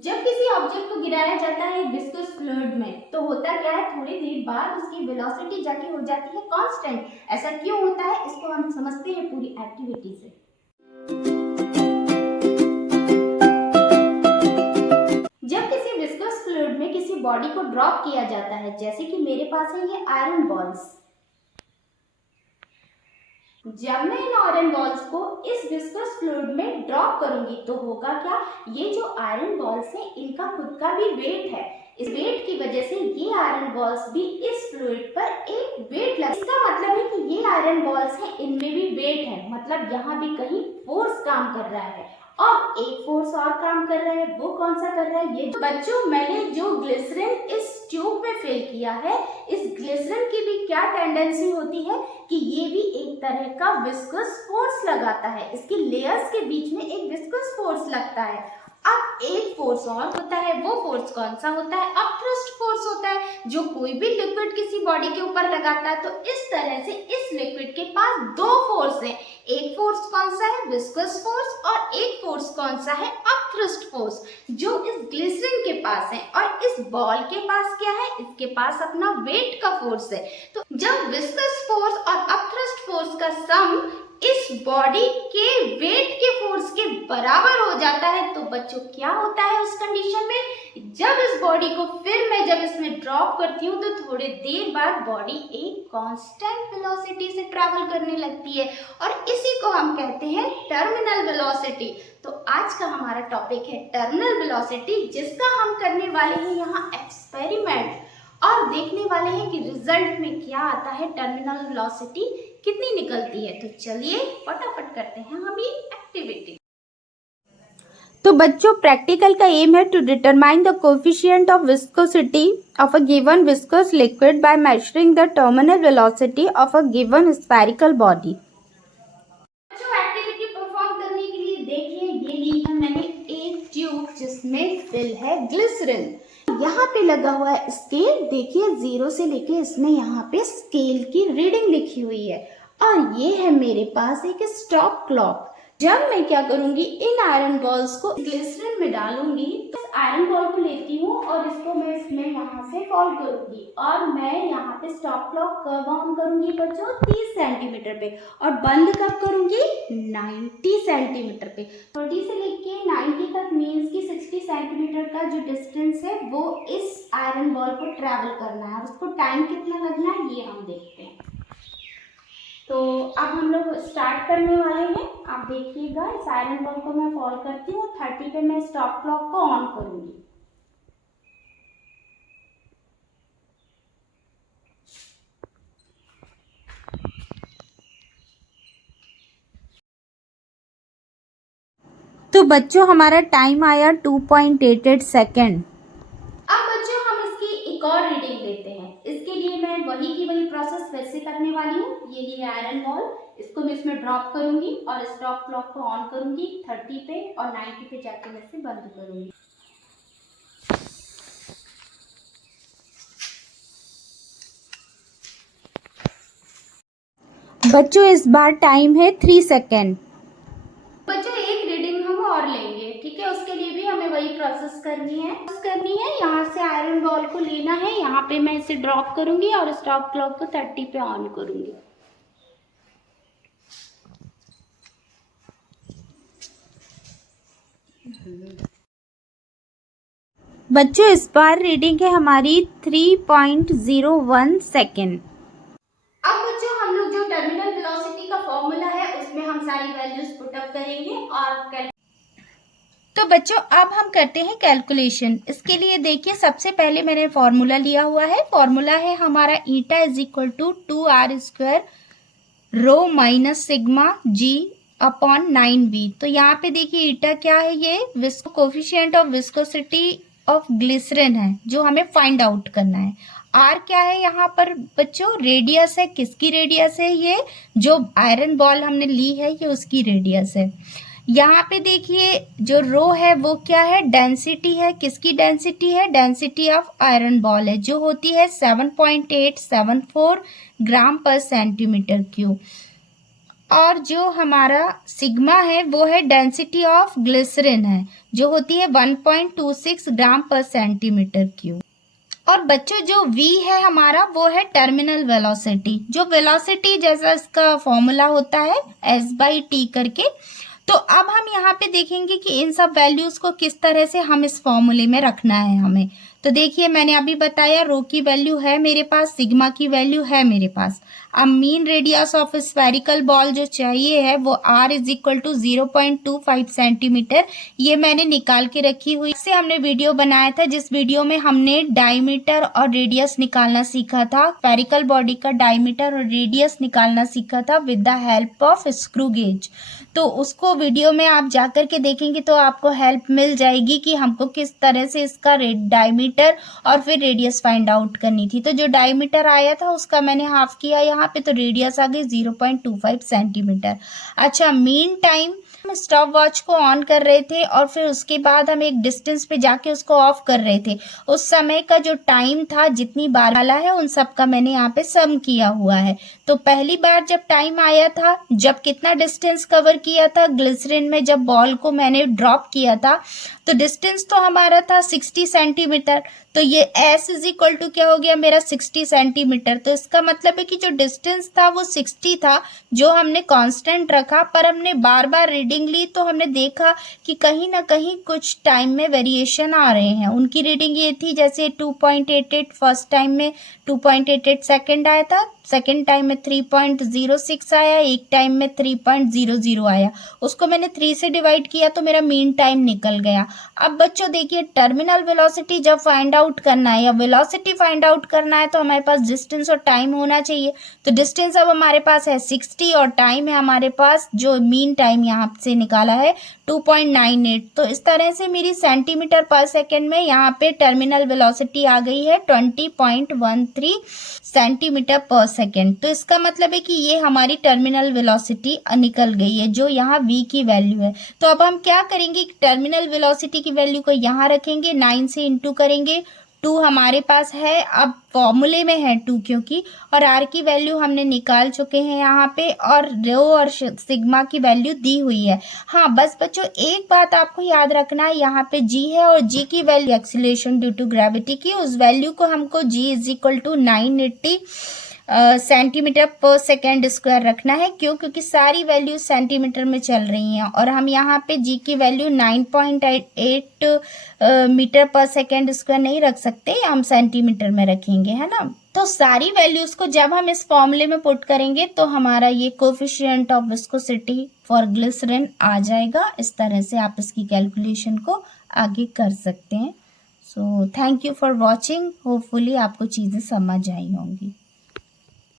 जब किसी ऑब्जेक्ट को गिराया जाता है विस्कस फ्लूइड में तो होता क्या है, थोड़ी देर बाद उसकी वेलोसिटी जाके हो जाती है कांस्टेंट। ऐसा क्यों होता है, इसको हम समझते हैं पूरी एक्टिविटी से। जब किसी विस्कस फ्लूइड में किसी बॉडी को ड्रॉप किया जाता है, जैसे कि मेरे पास है ये आयरन बॉल्स, जब मैं इन आयरन बॉल्स को इस विस्कस फ्लूइड में ड्रॉप करूंगी तो होगा क्या, ये जो आयरन बॉल्स हैं इनका खुद का भी वेट है। इस वेट की वजह से ये आयरन बॉल्स भी इस फ्लूइड पर एक वेट लगा। इसका मतलब है कि ये आयरन बॉल्स हैं, इनमें भी वेट है, मतलब यहाँ भी कहीं फोर्स काम कर रहा है। और एक फोर्स और काम कर रहा है, वो कौन सा कर रहा है, ये बच्चों मैंने जो ग्लिसरीन इस ट्यूब में फिल किया है, इस ग्लिसरीन की भी क्या टेंडेंसी होती है कि ये भी एक तरह का विस्कस फोर्स लगाता है। इसकी लेयर्स के बीच में एक विस्कस फोर्स लगता है। अब एक फोर्स और होता है, वो फोर्स कौन सा होता है, अपथ्रस्ट फोर्स होता है, जो कोई भी लिक्विड किसी बॉडी के ऊपर लगाता है। तो इस तरह से इस लिक्विड के पास दो फोर्स हैं। एक फोर्स कौन सा है, विस्कस फोर्स, और एक फोर्स कौन सा है, अपथ्रस्ट फोर्स, जो इस ग्लिसरीन के पास है। और इस बॉल के पास क्या है, इसके पास अपना वेट का फोर्स है। तो जब विस्कस फोर्स और अपथ्रस्ट फोर्स का सम इस बॉडी के वेट के फोर्स के बराबर हो जाता है तो बच्चों क्या होता है उस कंडीशन में, जब इस बॉडी को फिर मैं जब इसमें ड्रॉप करती हूँ तो थोड़ी देर बाद बॉडी एक कांस्टेंट वेलोसिटी से ट्रैवल करने लगती है, और इसी को हम कहते हैं टर्मिनल वेलोसिटी। तो आज का हमारा टॉपिक है टर्मिनल वेलोसिटी, जिसका हम करने वाले हैं यहाँ एक्सपेरिमेंट, और देखने वाले हैं कि रिजल्ट में क्या आता है, टर्मिनल वेलोसिटी कितनी निकलती है। तो चलिए फटाफट करते हैं हम ये एक्टिविटी। तो बच्चों प्रैक्टिकल का एम है to determine the coefficient of viscosity of a given viscous liquid by measuring the terminal velocity of a given spherical body. बच्चों एक्टिविटी परफॉर्म करने के लिए देखिए, ये ली है मैंने एक ट्यूब जिसमें फिल है ग्लिसरीन। यहाँ पे लगा हुआ है स्केल, देखिए 0 से लेके इसमें यहाँ पे स्केल की रीडिंग लिखी हुई है। और ये है मेरे पास एक स्टॉप क्लॉक। जब मैं क्या करूंगी, इन आयरन बॉल्स को ग्लिसरीन में डालूंगी, तो इस आयरन बॉल को लेती हूँ और इसको मैं इसमें यहाँ से फॉल करूंगी, और मैं यहाँ पे स्टॉप क्लॉक कब ऑन करूंगी बच्चों, 30 सेंटीमीटर पे, और बंद कब करूंगी, 90 सेंटीमीटर पे। 30 से लेके 90 तक मीन्स की 60 सेंटीमीटर का जो डिस्टेंस है वो इस आयरन बॉल को ट्रैवल करना है, और उसको टाइम कितना लगना है ये हम देखते हैं। तो अब हम लोग स्टार्ट करने वाले हैं। आप देखिएगा, इस आयरन बॉल को मैं फॉल करती हूँ, 30 पे मैं स्टॉप क्लॉक को ऑन करूंगी। तो बच्चों हमारा टाइम आया 2.88 सेकेंड। अब बच्चों हम इसकी एक और रीडिंग लेते हैं। इसके लिए मैं वही की वही प्रोसेस फिर से करने वाली हूँ। ये लिए आयरन बॉल, इसको मैं इसमें ड्रॉप करूंगी और स्टॉप क्लॉक को ऑन करूंगी 30 पे, और 90 पे जाके मैं इसे बंद करूंगी। बच्चों इस बार टाइम है 3 सेकेंड। बच्चों एक रीडिंग हम और लेंगे, ठीक है, उसके लिए भी हमें वही प्रोसेस करनी है। यहाँ से आयरन बॉल को लेना है, यहाँ पे मैं इसे ड्रॉप करूंगी और स्टॉप क्लॉक को 30 पे ऑन करूंगी। बच्चों इस बार रीडिंग है हमारी 3.01 सेकेंड। अब बच्चों हम लोग जो टर्मिनल वेलोसिटी का फॉर्मूला है उसमें हम सारी वैल्यूज पुट अप करेंगे और तो बच्चों अब हम करते हैं कैलकुलेशन। इसके लिए देखिए सबसे पहले मैंने फॉर्मूला लिया हुआ है। फॉर्मूला है हमारा eta is equal to 2r² rho minus sigma g upon 9v। तो यहाँ पे देखिए ईटा क्या है, ये विस्को coefficient of viscosity of glycerine है जो हमें फाइंड आउट करना है। आर क्या है यहाँ पर बच्चों, रेडियस है। किसकी रेडियस है, ये जो आयरन बॉल हमने ली है ये उसकी रेडियस है। यहाँ पे देखिए जो रो है वो क्या है, डेंसिटी है। किसकी डेंसिटी है, डेंसिटी ऑफ आयरन बॉल है जो होती है 7.874 ग्राम पर सेंटीमीटर क्यूब। और जो हमारा सिग्मा है वो है डेंसिटी ऑफ ग्लिसरीन है, जो होती है 1.26 ग्राम पर सेंटीमीटर क्यूब। और बच्चों जो v है हमारा वो है टर्मिनल वेलोसिटी, जो वेलोसिटी जैसा इसका फॉर्मूला होता है s/t करके। तो अब हम यहाँ पे देखेंगे कि इन सब वैल्यूज को किस तरह से हम इस फॉर्मूले में रखना है हमें। तो देखिए मैंने अभी बताया रो की वैल्यू है मेरे पास, सिग्मा की वैल्यू है मेरे पास। अब mean radius of spherical ball जो चाहिए है वो r is equal to 0.25 centimetre, ये मैंने निकाल के रखी हुई। इससे हमने वीडियो बनाया था जिस वीडियो में हमने डायमीटर और रेडियस निकालना सीखा था, स्फेरिकल बॉडी का डायमीटर और रेडियस निकालना सीखा था with the help of screw gauge. तो उसको वीडियो में आप जाकर के देखेंगे तो आपको हेल्प मिल जाएगी कि हमको किस तरह से इसका डायमीटर और फिर रेडियस फाइंड आउट करनी थी। तो जो डायमीटर आया था उसका मैंने हाफ किया यहाँ पे, तो रेडियस आ गई 0.25 सेंटीमीटर। अच्छा, मीन टाइम स्टॉप वॉच को ऑन कर रहे थे और फिर उसके बाद हम एक डिस्टेंस पे जाके उसको ऑफ कर रहे थे, उस समय का जो टाइम था जितनी बार वाला है उन सब का मैंने यहाँ पे सम किया हुआ है। तो पहली बार जब टाइम आया था, जब कितना डिस्टेंस कवर किया था ग्लिसरीन में, जब बॉल को मैंने ड्रॉप किया था तो डिस्टेंस तो हमारा था 60 सेंटीमीटर। तो ये s इज इक्वल टू क्या हो गया मेरा 60 सेंटीमीटर। तो इसका मतलब है कि जो डिस्टेंस था वो 60 था, जो हमने कांस्टेंट रखा, पर हमने बार बार रीडिंग ली तो हमने देखा कि कहीं ना कहीं कुछ टाइम में वेरिएशन आ रहे हैं। उनकी रीडिंग ये थी जैसे 2.88 फर्स्ट टाइम में 2.88 सेकेंड आया था, सेकेंड टाइम में 3.06 आया, एक टाइम में 3.00 आया। उसको मैंने 3 से डिवाइड किया तो मेरा मीन टाइम निकल गया। अब बच्चों देखिए, टर्मिनल वेलोसिटी जब फाइंड आउट करना है या वेलोसिटी फाइंड आउट करना है तो हमारे पास डिस्टेंस और टाइम होना चाहिए। तो डिस्टेंस अब हमारे पास है 60 और टाइम है हमारे पास, जो मीन टाइम यहाँ से निकाला है 2.98। तो इस तरह से मेरी सेंटीमीटर पर सेकेंड में यहाँ पे टर्मिनल वेलोसिटी आ गई है 20.13 सेंटीमीटर पर सेकेंड। तो इसका मतलब है कि ये हमारी टर्मिनल वेलोसिटी निकल गई है, जो यहाँ v की वैल्यू है। तो अब हम क्या करेंगे, टर्मिनल वेलोसिटी की वैल्यू को यहाँ रखेंगे, 9 से इंटू करेंगे, 2 हमारे पास है, अब फॉर्मूले में है 2 क्योंकि, और r की वैल्यू हमने निकाल चुके हैं यहाँ पे, और रो और सिग्मा की वैल्यू दी हुई है। हाँ बस बच्चों एक बात आपको याद रखना है, यहाँ पे g है और g की value acceleration due to gravity की, उस वैल्यू को हमको g is equal to 980 centimetre per second square रखना है। क्यों? क्योंकि सारी वैल्यू सेंटीमीटर में चल रही हैं और हम यहाँ पे g की वैल्यू 9.8 मीटर पर सेकेंड स्क्वायर नहीं रख सकते, हम सेंटीमीटर में रखेंगे, है ना। तो सारी वैल्यूज को जब हम इस फॉर्मूले में पुट करेंगे तो हमारा ये coefficient of viscosity for glycerine आ जाएगा। इस तरह से आप इसकी कैलकुलेशन को आगे कर सकते हैं। So thank you for watching, hopefully आपको चीज़ें समझ आई होंगी।